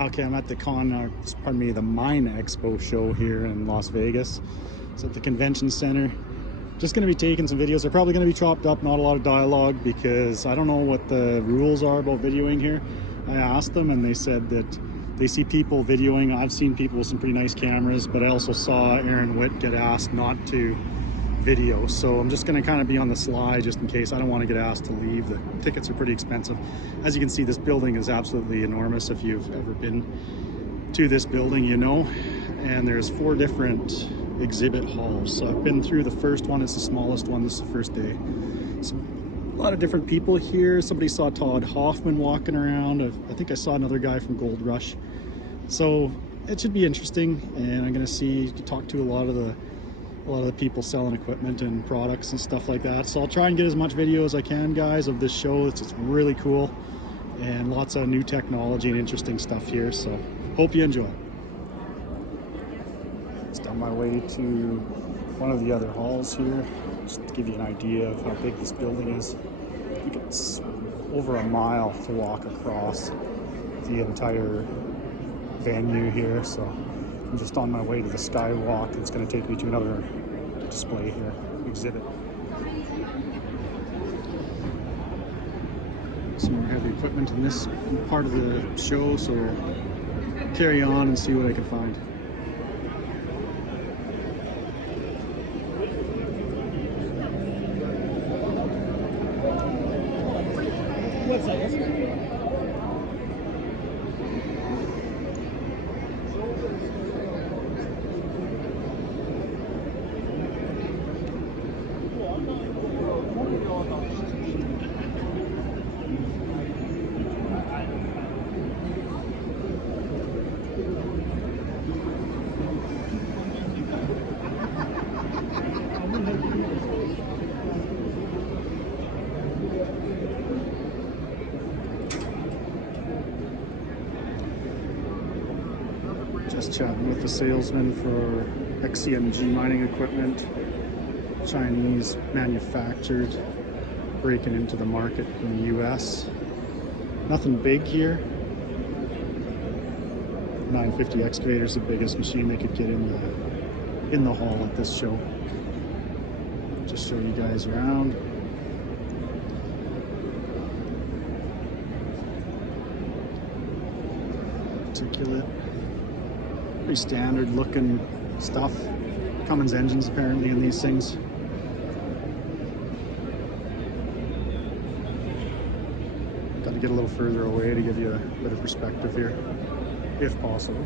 Okay, I'm at the the MINExpo show here in Las Vegas. It's at the convention center. Just going to be taking some videos. They're probably going to be chopped up, not a lot of dialogue, because I don't know what the rules are about videoing here. I asked them and they said that they see people videoing. I've seen people with some pretty nice cameras, but I also saw Aaron Witt get asked not to video. So I'm just going to kind of be on the sly just in case. I don't want to get asked to leave. The tickets are pretty expensive. As you can see, this building is absolutely enormous. If you've ever been to this building, you know. And there's 4 different exhibit halls. So I've been through the first one. It's the smallest one. This is the first day. So a lot of different people here. Somebody saw Todd Hoffman walking around. I think I saw another guy from Gold Rush. So it should be interesting, and I'm going to talk to a lot of the people selling equipment and products and stuff like that. So I'll try and get as much video as I can, guys, of this show. It's just really cool and lots of new technology and interesting stuff here. So hope you enjoy. Just on my way to one of the other halls here, just to give you an idea of how big this building is. I think it's over a mile to walk across the entire venue here. So I'm just on my way to the skywalk. It's going to take me to another display here, exhibit. Some more heavy equipment in this part of the show, so we'll carry on and see what I can find. Just chatting with the salesman for XCMG mining equipment, Chinese manufactured, breaking into the market in the US. Nothing big here. 950 excavator is the biggest machine they could get in the hall at this show. Just show you guys around. Articulate. Pretty standard looking stuff. Cummins engines apparently in these things. Got to get a little further away to give you a bit of perspective here, if possible.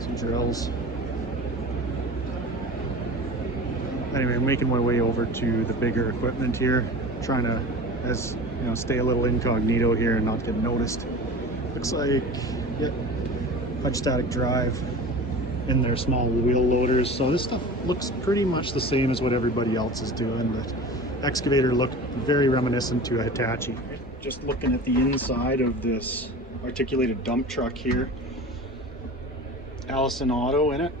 Some drills. Anyway, I'm making my way over to the bigger equipment here, trying to, stay a little incognito here and not get noticed. Looks like, yeah, hydrostatic drive in their small wheel loaders. So this stuff looks pretty much the same as what everybody else is doing. The excavator looked very reminiscent to a Hitachi. Just looking at the inside of this articulated dump truck here. Allison Auto in it.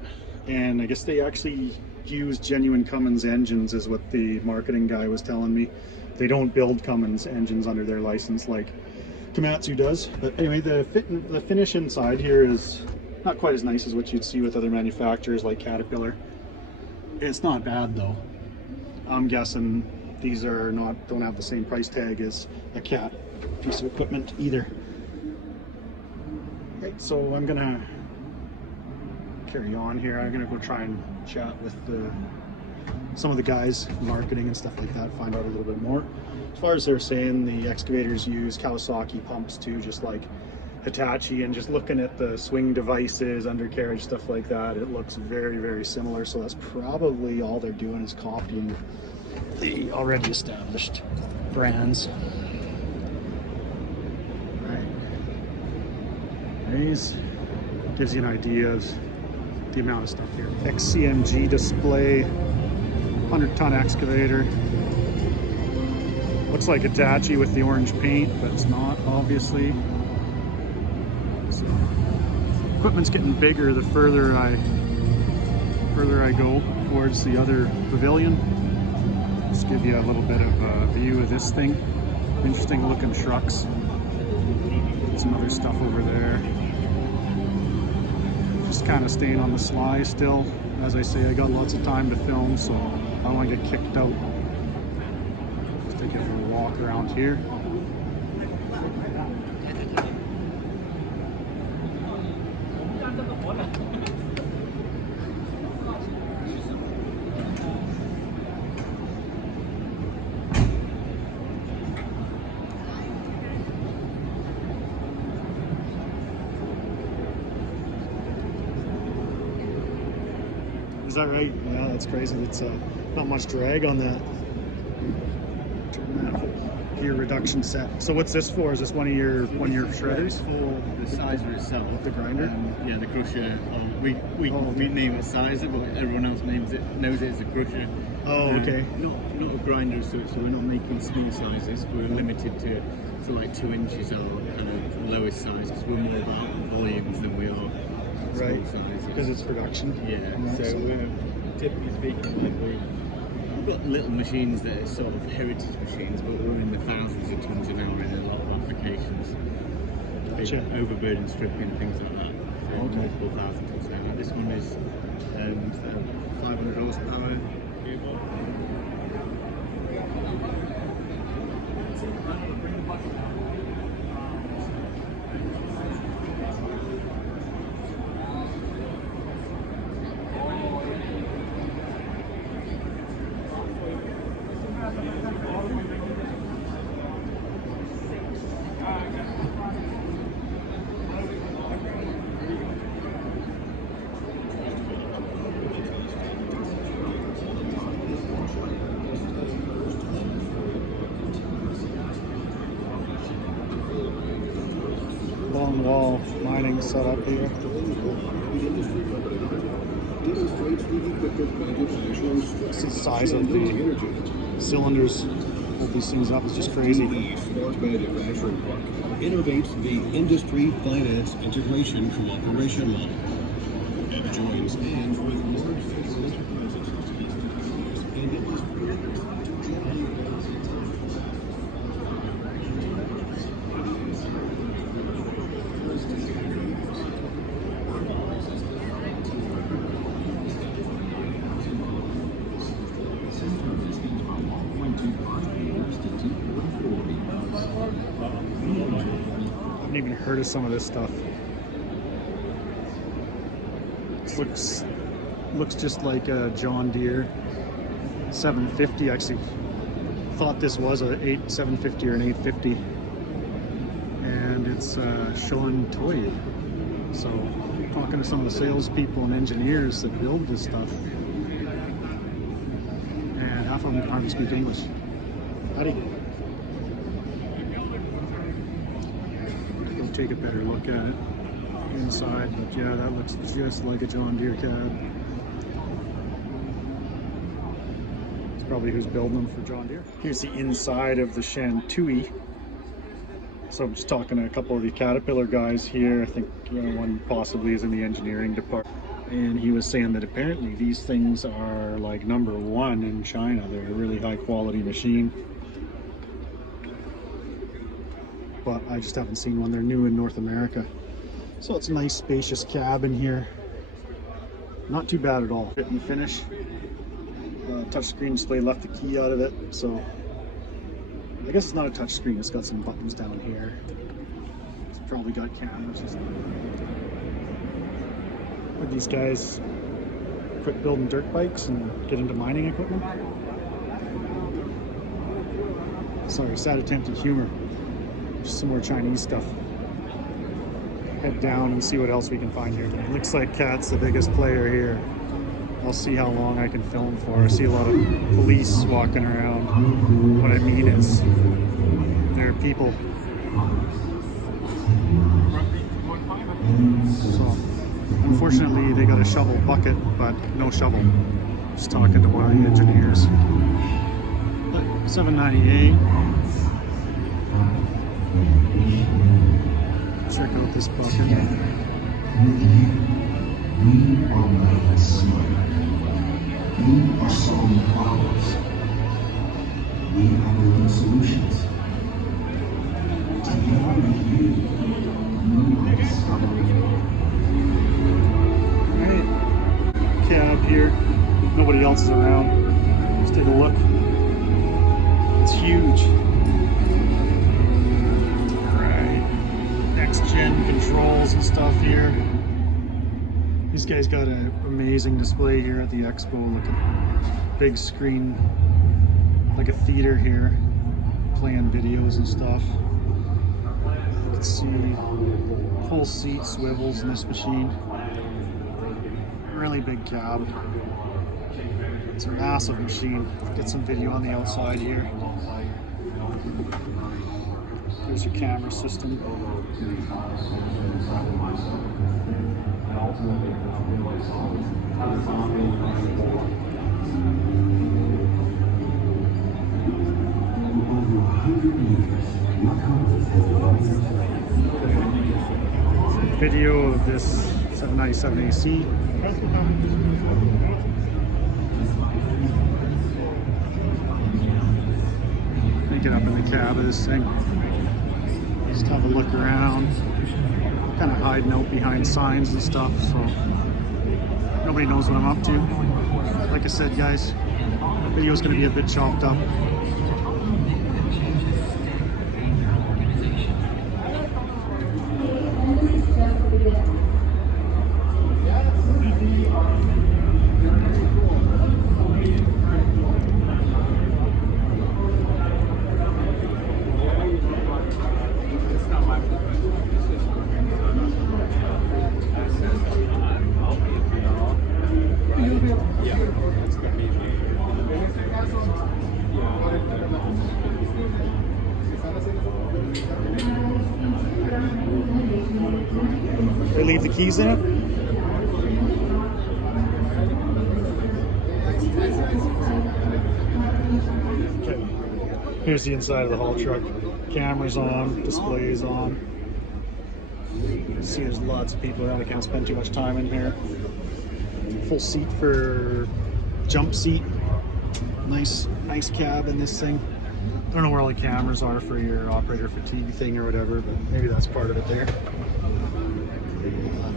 And I guess they actually use genuine Cummins engines is what the marketing guy was telling me. They don't build Cummins engines under their license like Komatsu does. But anyway, the finish inside here is not quite as nice as what you'd see with other manufacturers like Caterpillar. It's not bad though. I'm guessing these don't have the same price tag as a Cat piece of equipment either. Right, so I'm gonna carry on here. I'm gonna go try and chat with some of the guys marketing and stuff like that, find out a little bit more. As far as they're saying, the excavators use Kawasaki pumps too, just like Hitachi, and just looking at the swing devices, undercarriage, stuff like that, it looks very, very similar. So that's probably all they're doing is copying the already established brands. Right. Anyways, gives you an idea of the amount of stuff here. XCMG display, 100-ton excavator. Looks like Hitachi with the orange paint, but it's not, obviously. So, equipment's getting bigger the further I go towards the other pavilion. Just give you a little bit of a view of this thing. Interesting looking trucks. Some other stuff over there. Just kind of staying on the sly still. As I say, I got lots of time to film, so I don't want to get kicked out. Just take a little walk around here. Is that right? Yeah, that's crazy. It's not much drag on that. Turn that gear reduction set. So what's this for? Is this one of your shredders? For the sizer itself. The grinder? Yeah, the crusher. We name it sizer, but everyone else knows it as a crusher. Oh, okay. Not a grinder as such, so we're not making small sizes. We're limited to like 2 inches our kind of lowest size, because we're more about volumes than we are. Right, because it's production. Yeah, so typically speaking, we've got little machines that are sort of heritage machines, but we're in the thousands of tons an hour in a lot of applications. Gotcha. Overburden stripping, things like that. So multiple thousand tons an hour. This one is 500 horsepower gearbox. Long wall mining setup here. It's the size of the cylinders. Hold these things up, it's just crazy. Smart Manufacturing Park innovates the industry finance integration cooperation model and joins hands with large federal enterprises and industry. I haven't even heard of some of this stuff. This looks just like a John Deere 750. Actually, thought this was a 750 or an 850, and it's Sean Toy. So, talking to some of the salespeople and engineers that build this stuff, and half of them can hardly speak English. Howdy. Go take a better look at it inside, but yeah, that looks just like a John Deere cab. It's probably who's building them for John Deere. Here's the inside of the Shantui. So I'm just talking to a couple of the Caterpillar guys here. I think one possibly is in the engineering department. And he was saying that apparently these things are like #1 in China. They're a really high quality machine. But I just haven't seen one. They're new in North America. So it's a nice spacious cab in here. Not too bad at all. Fit and finish. Touchscreen display, left the key out of it. So I guess it's not a touchscreen. It's got some buttons down here. It's probably got cameras and stuff. Would these guys quit building dirt bikes and get into mining equipment? Sorry, sad attempt at humor. Just some more Chinese stuff. Head down and see what else we can find here. It looks like Cat's the biggest player here. I'll see how long I can film for. I see a lot of police walking around. What I mean is, there are people. So, unfortunately, they got a shovel bucket, but no shovel. Just talking to one of the engineers. But $7.98. Check out this bucket. We are not smart. We are solving problems. We are building solutions. Together with you, Alright, cab here. Nobody else is around. Let's take a look. It's huge. Alright, next gen controls and stuff here. These guys got an amazing display here at the Expo. Look at big screen, like a theater here, playing videos and stuff. You can see full seat swivels in this machine. Really big cab. It's a massive machine. Get some video on the outside here. There's your camera system. Video of this 797 AC. Get up in the cab of this thing. Just have a look around. Kind of hiding out behind signs and stuff, so nobody knows what I'm up to. Like I said, guys, the video's going to be a bit chopped up. They leave the keys in it? Okay. Here's the inside of the haul truck. Cameras on, displays on. You see there's lots of people around. I can't spend too much time in here. Full seat for jump seat. Nice cab in this thing. I don't know where all the cameras are for your operator fatigue thing or whatever, but maybe that's part of it there.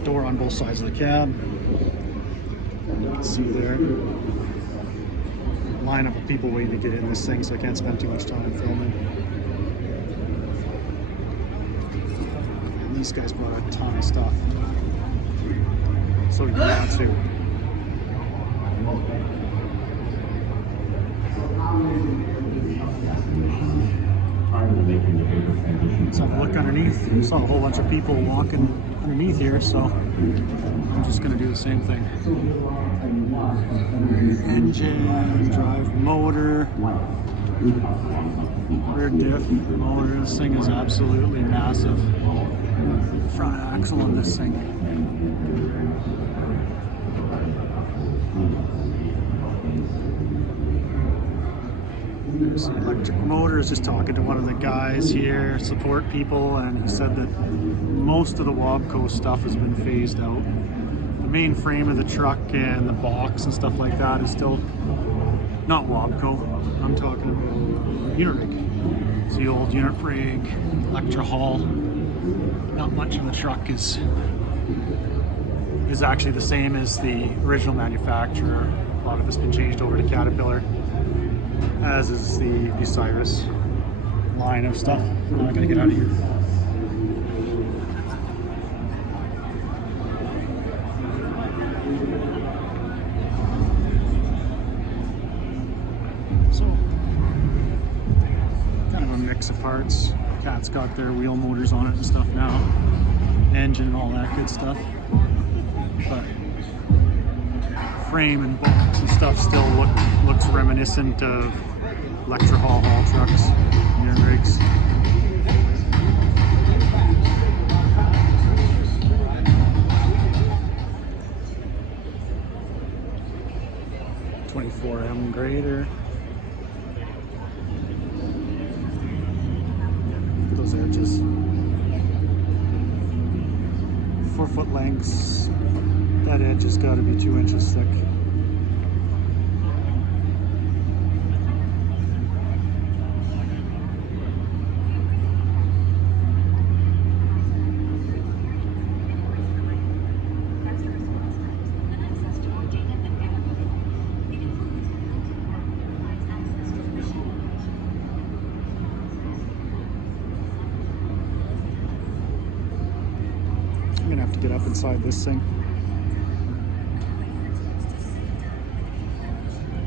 Door on both sides of the cab. You can see there. Lineup of people waiting to get in this thing, so I can't spend too much time filming. And these guys brought a ton of stuff. So you want to. Let's have a look underneath. I saw a whole bunch of people walking underneath here, so I'm just going to do the same thing. Engine, drive motor, rear diff motor. This thing is absolutely massive. Front axle on this thing. There's the electric motors. Just talking to one of the guys here, support people, and he said that most of the Wabco stuff has been phased out. The main frame of the truck and the box and stuff like that is still not Wabco. I'm talking about unit rig. It's the old unit rig, Electra Hall. Not much of the truck is actually the same as the original manufacturer. A lot of it's been changed over to Caterpillar, as is the Cyrus line of stuff. I'm not gonna get out of here. So, kind of a mix of parts. Cat's got their wheel motors on it and stuff now, engine and all that good stuff. But frame and box and stuff still looks reminiscent of Electra haul trucks, unit rigs. .24M grader. Those edges. 4 foot lengths. That edge has got to be 2 inches thick. I'm gonna have to get up inside this thing.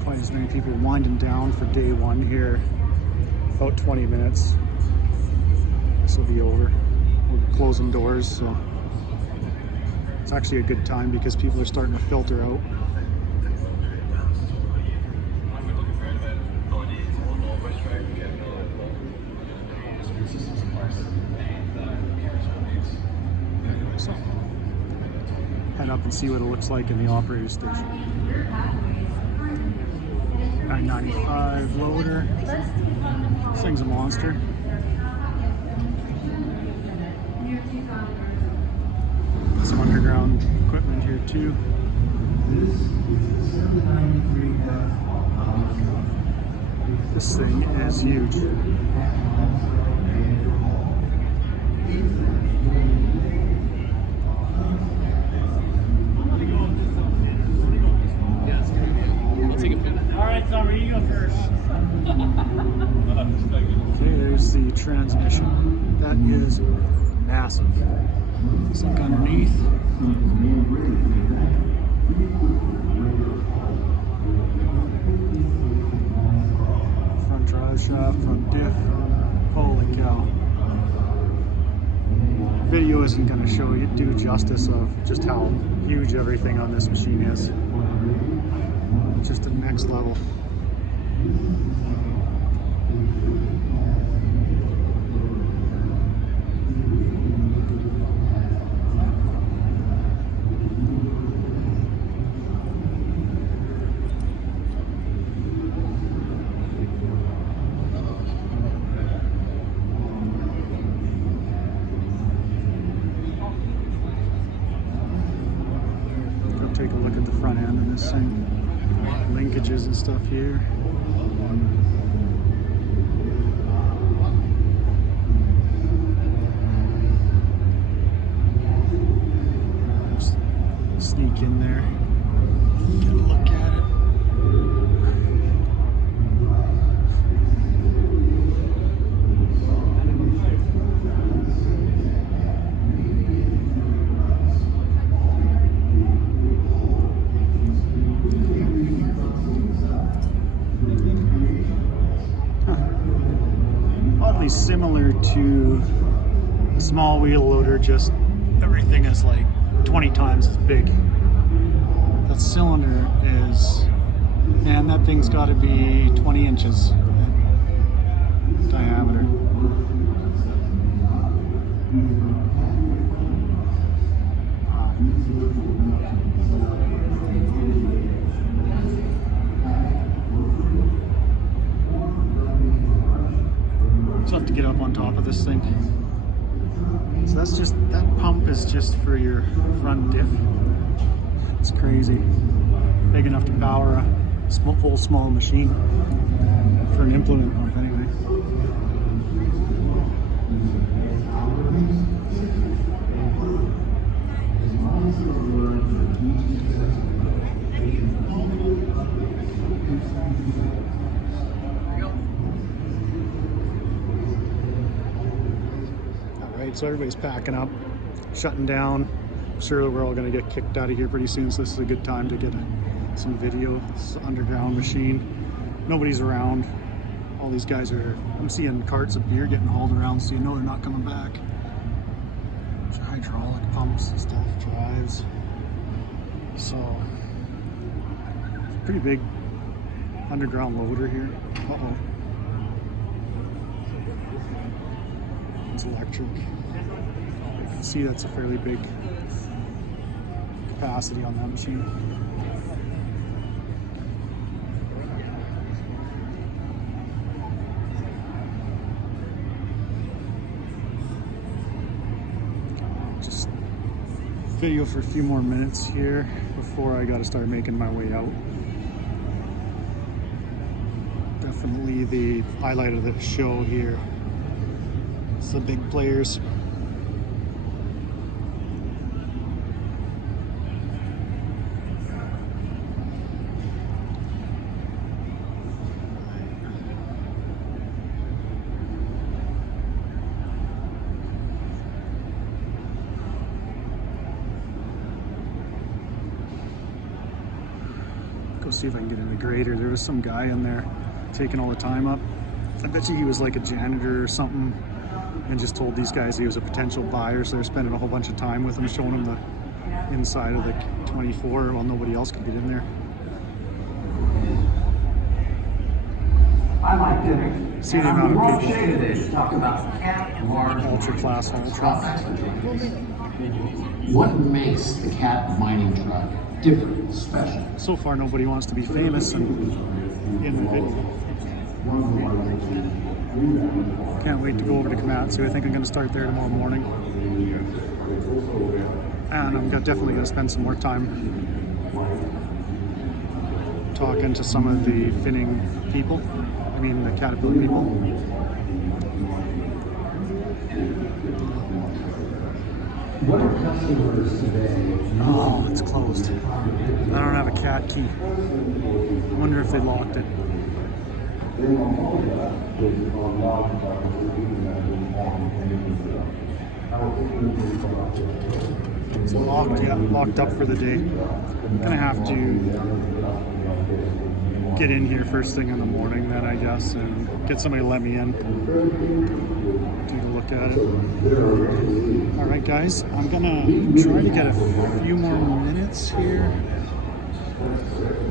Quite as many people winding down for day one here. About 20 minutes. This will be over. We'll be closing doors, so it's actually a good time because people are starting to filter out. So, head up and see what it looks like in the operator station. 995 loader. This thing's a monster. Some underground equipment here too. This thing is huge. Alright, Summer, you go first. Okay, there's the transmission. That is massive. Let's look underneath. Front drive shaft, front diff. Holy cow. Video isn't going to show you do justice of just how huge everything on this machine is. Just the next level. Go take a look at the front end of this thing. Linkages and stuff here. Just sneak in there, get a look at it. Similar to a small wheel loader, just everything is like 20 times as big. That cylinder is, man, that thing's got to be 20 inches diameter. Have to get up on top of this thing. So that's just, that pump is just for your front diff. It's crazy. Big enough to power a whole small machine for an implement pump anyway. So everybody's packing up, shutting down. I'm sure we're all going to get kicked out of here pretty soon, so this is a good time to get some video. This underground machine. Nobody's around. All these guys are, I'm seeing carts of beer getting hauled around, so you know they're not coming back. Hydraulic pumps and stuff, drives. So, pretty big underground loader here. Uh-oh. It's electric. You can see that's a fairly big capacity on that machine. Just video for a few more minutes here before I got to start making my way out. Definitely the highlight of the show here. It's the big players. Go see if I can get in the grader. There was some guy in there taking all the time up. I bet you he was like a janitor or something and just told these guys he was a potential buyer, so they're spending a whole bunch of time with him, showing him the inside of the 24 while nobody else could get in there. I like dinner. See the amount of people. Today to talk about cat large Ultra class ultra. What makes the cat mining truck different, special? So far nobody wants to be famous and in the video. Can't wait to go over to Komatsu. I think I'm going to start there tomorrow morning. And I'm definitely going to spend some more time talking to some of the finning people. I mean the Caterpillar people. What are customers today? Oh, it's closed. I don't have a cat key. I wonder if they locked it. It's locked, yeah, locked up for the day. I'm gonna have to get in here first thing in the morning then, I guess, and get somebody to let me in. Take a look at it. All right, guys, I'm gonna try to get a few more minutes here.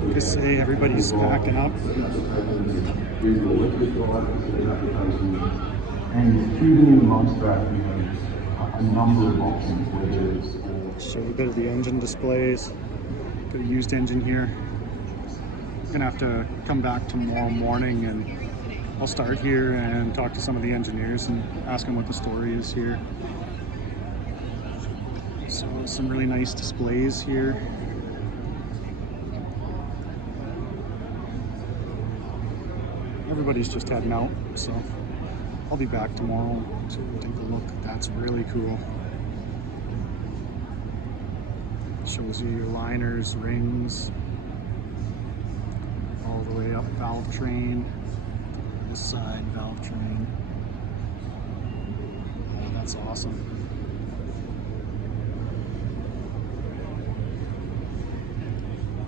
Like I say, everybody's packing up. And choosing amongst that, a number of options, whether it's Show a bit of the engine displays. Got a used engine here. I'm gonna have to come back tomorrow morning and I'll start here and talk to some of the engineers and ask them what the story is here. So some really nice displays here. Everybody's just heading out, so I'll be back tomorrow to take a look. That's really cool. Shows you your liners, rings, all the way up valve train. This side valve train. Oh, that's awesome.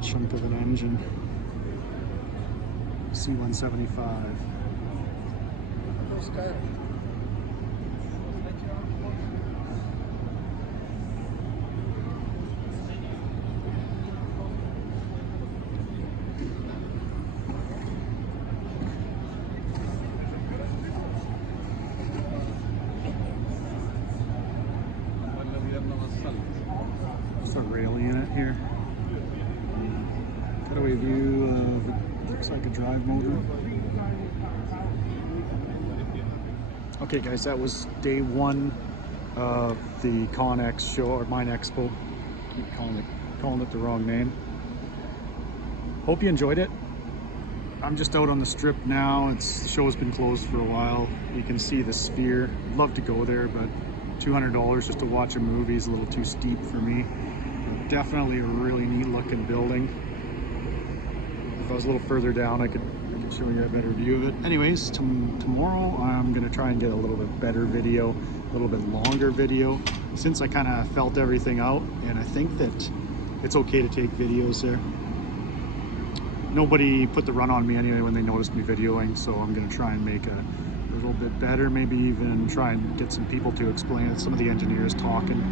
Chunk of an engine. C175. There's a railing in it here. Cutaway view of, looks like a drive motor. Okay guys, that was day one of the ConX show, or MINExpo. Keep calling it the wrong name. Hope you enjoyed it. I'm just out on the strip now. The show's been closed for a while. You can see the Sphere. I'd love to go there, but $200 just to watch a movie is a little too steep for me. But definitely a really neat looking building. If I was a little further down, I could show you a better view of it. Anyways, tomorrow I'm gonna try and get a little bit better video, a little bit longer video, since I kind of felt everything out, and I think that it's okay to take videos there. Nobody put the run on me anyway when they noticed me videoing, so I'm gonna try and make a little bit better, maybe even try and get some people to explain it, some of the engineers talking.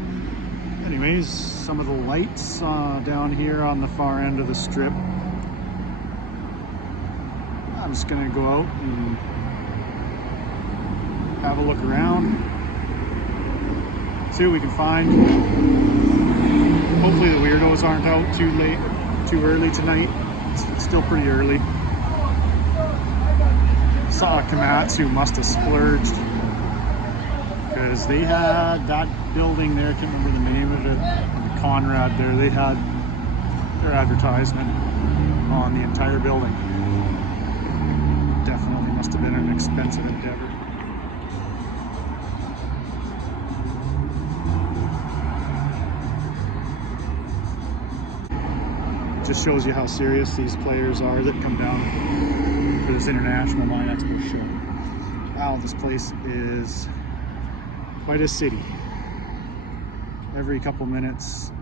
Anyways, some of the lights down here on the far end of the strip. I'm just gonna go out and have a look around, see what we can find. Hopefully the weirdos aren't out too early tonight. It's still pretty early. Saw a Komatsu must have splurged because they had that building there, I can't remember the name of it, the Conrad there, they had their advertisement on the entire building. Definitely must have been an expensive endeavor. Just shows you how serious these players are that come down for this international MINExpo show. Wow, this place is quite a city. Every couple minutes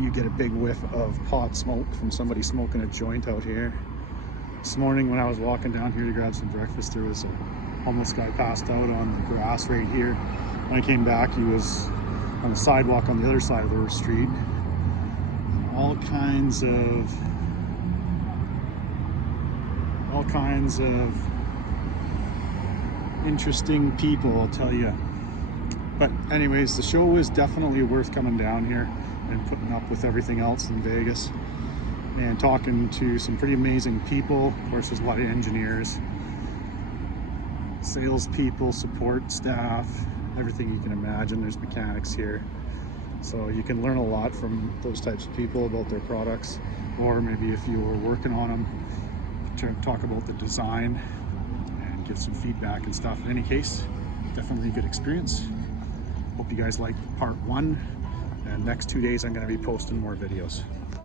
you get a big whiff of pot smoke from somebody smoking a joint out here. This morning when I was walking down here to grab some breakfast, there was a homeless guy passed out on the grass right here. When I came back, he was on the sidewalk on the other side of the street. All kinds of interesting people, I'll tell you. But anyways, the show is definitely worth coming down here and putting up with everything else in Vegas and talking to some pretty amazing people. Of course, there's a lot of engineers, salespeople, support staff, everything you can imagine. There's mechanics here. So you can learn a lot from those types of people about their products, or maybe if you were working on them, to talk about the design and give some feedback and stuff. In any case, definitely a good experience. Hope you guys liked part 1, and next 2 days I'm going to be posting more videos.